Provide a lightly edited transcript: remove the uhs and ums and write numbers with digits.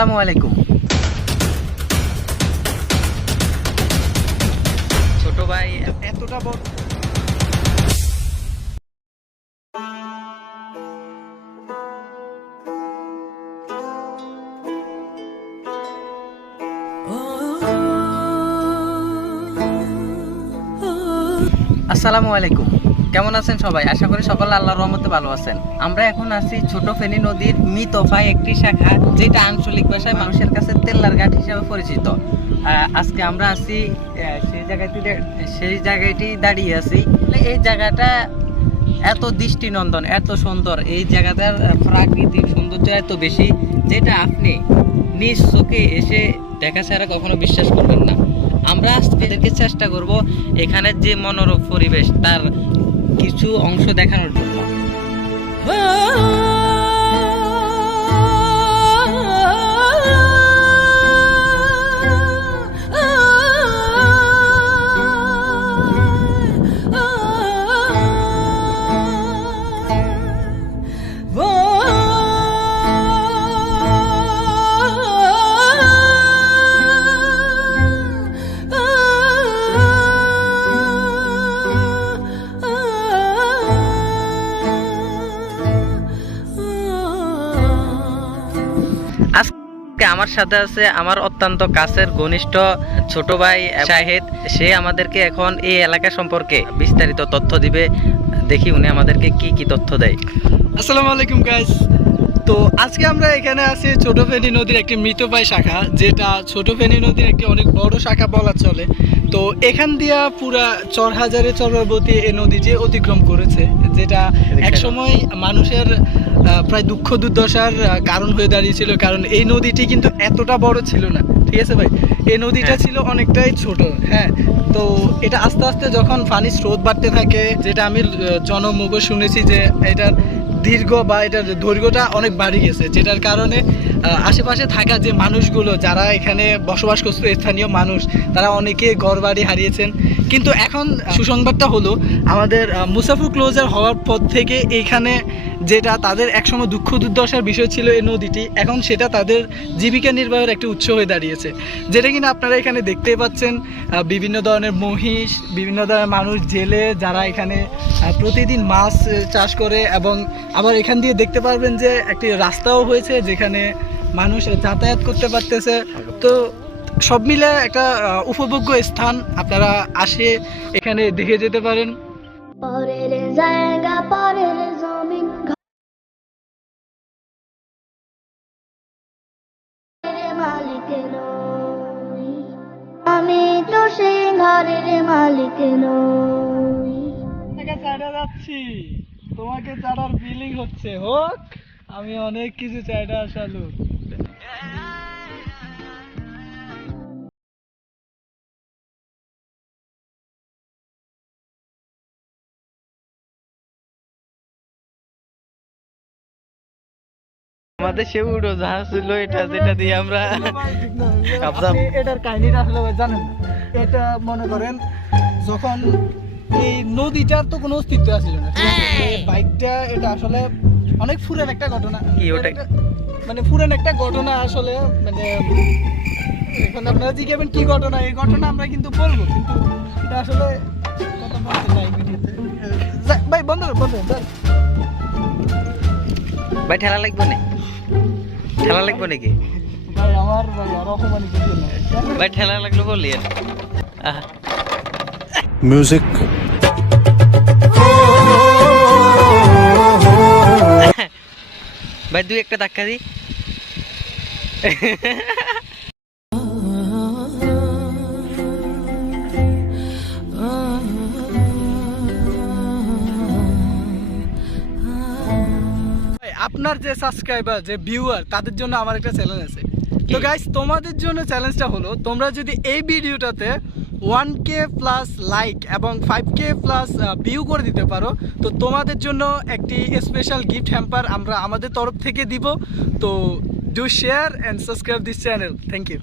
আসসালামু আলাইকুম। ছোট ভাই এতটা বড় আসসালামু আলাইকুম। কেমন আছেন সবাই? আশা করি সকলে আল্লাহর রহমতে ভালো আছেন। আমরা এখন আছি ছোট ফেনী নদীর মিতফায় একটি শাখা, যেটা আঞ্চলিক ভাষায় মানুষের কাছে তেল্লার ঘাট হিসেবে পরিচিত। আজকে আমরা আছি সেই জায়গাটি দাঁড়িয়ে আছি। এই জায়গাটা এত দৃষ্টিনন্দন, এত সুন্দর, এই জায়গাটার প্রাকৃতিক সৌন্দর্য এত বেশি, যেটা আপনি নিজ চোখে এসে দেখা ছাড়া কখনো বিশ্বাস করবেন না। আমরা আজকে চেষ্টা করব এখানের যে মনোরম পরিবেশ তার কিছু অংশ দেখানোর জন্য। আমার সাথে আছে আমার অত্যন্ত কাছের ঘনিষ্ঠ ছোট ভাই শাহেদ। সে আমাদেরকে এখন এই এলাকা সম্পর্কে বিস্তারিত তথ্য দিবে। দেখি উনি আমাদেরকে কি কি তথ্য দেয়। আসসালামু আলাইকুম গাইস। তো আজকে আমরা এখানে আছি ছোট ফেনী নদীর একটি মৃতপ্রায় শাখা, যেটা ছোট ফেনী নদীর একটি অনেক বড় শাখা বলা চলে। তো এখান দিয়া পুরা চরহাজারে চরবর্তী এই নদীটি অতিক্রম করেছে, যেটা একসময় মানুষের প্রায় দুঃখ দুর্দশার কারণ হয়ে দাঁড়িয়েছিল। কারণ এই নদীটি কিন্তু এতটা বড় ছিল না, ঠিক আছে ভাই? এই নদীটা ছিল অনেকটাই ছোট। হ্যাঁ, তো এটা আস্তে আস্তে যখন পানির স্রোত বাড়তে থাকে, যেটা আমি জনমুখে শুনেছি যে এটার দীর্ঘ বা এটার দৈর্ঘ্যটা অনেক বাড়ে গেছে, যেটার কারণে আশেপাশে থাকা যে মানুষগুলো যারা এখানে বসবাস করছে, স্থানীয় মানুষ, তারা অনেকে ঘরবাড়ি হারিয়েছেন। কিন্তু এখন সুসংবাদটা হলো, আমাদের মুসাফির ক্লোজার হওয়ার পর থেকে এইখানে যেটা তাদের একসময় দুঃখ দুর্দশার বিষয় ছিল এই নদীটি, এখন সেটা তাদের জীবিকা নির্বাহের একটি উৎস হয়ে দাঁড়িয়েছে। যেটা কিনা আপনারা এখানে দেখতেই পাচ্ছেন, বিভিন্ন ধরনের মহিষ, বিভিন্ন ধরনের মানুষ, জেলে যারা এখানে প্রতিদিন মাছ চাষ করে। এবং আবার এখান দিয়ে দেখতে পারবেন যে একটি রাস্তাও হয়েছে, যেখানে মানুষ যাতায়াত করতে পারতেছে। তো সব মিলে একটা উপভোগ্য স্থান, আপনারা আসে এখানে দেখে যেতে পারেন। পরের জায়গা পরের জমিন ঘরের মালিক নই, আমি তো সেই ঘরের মালিক নই। চাটা যাচ্ছি, তোমাকে চাটার ফিলিং হচ্ছে হোক, আমি অনেক কিছু চাইটা আসালু। আমাদের সে উড়ো জাহাজ ছিল, এটা যেটা দিয়ে আমরা এটার কাহিনীটা আসলে জানেন না। এটা মনে করেন যখন এই নদীটার তো কোনো অস্তিত্ব ছিল না, ঠিক আছে? এই বাইকটা এটা আসলে অনেক ফুরান একটা ঘটনা। কি ওটা? মানে ফুরান একটা ঘটনা আসলে, মানে এখন আপনারা জিজ্ঞাসা কি ঘটনা, এই ঘটনা আমরা কিন্তু বলবো, কিন্তু এটা আসলে কথা বলতে নাই ভিডিওতে। ভাই বন্ধ বন্ধ ভাই ঠেলা লাগবে না? ঠেলা লাগবে নাকি ভাই? আমার ভাই আর অপমানি কিছু না ভাই, ঠেলা লাগলো বললি music ভাই, দুই একটা ধাক্কা দি। আপনার যে সাবস্ক্রাইবার, যে ভিউয়ার, তাদের জন্য আমার একটা চ্যালেঞ্জ আছে। তো গাইস, তোমাদের জন্য চ্যালেঞ্জটা হলো, তোমরা যদি এই ভিডিওটাতে 1K প্লাস লাইক এবং 5K প্লাস ভিউ করে দিতে পারো, তো তোমাদের জন্য একটি স্পেশাল গিফট হ্যাম্পার আমরা আমাদের তরফ থেকে দিব। তো do share and subscribe this channel. Thank you.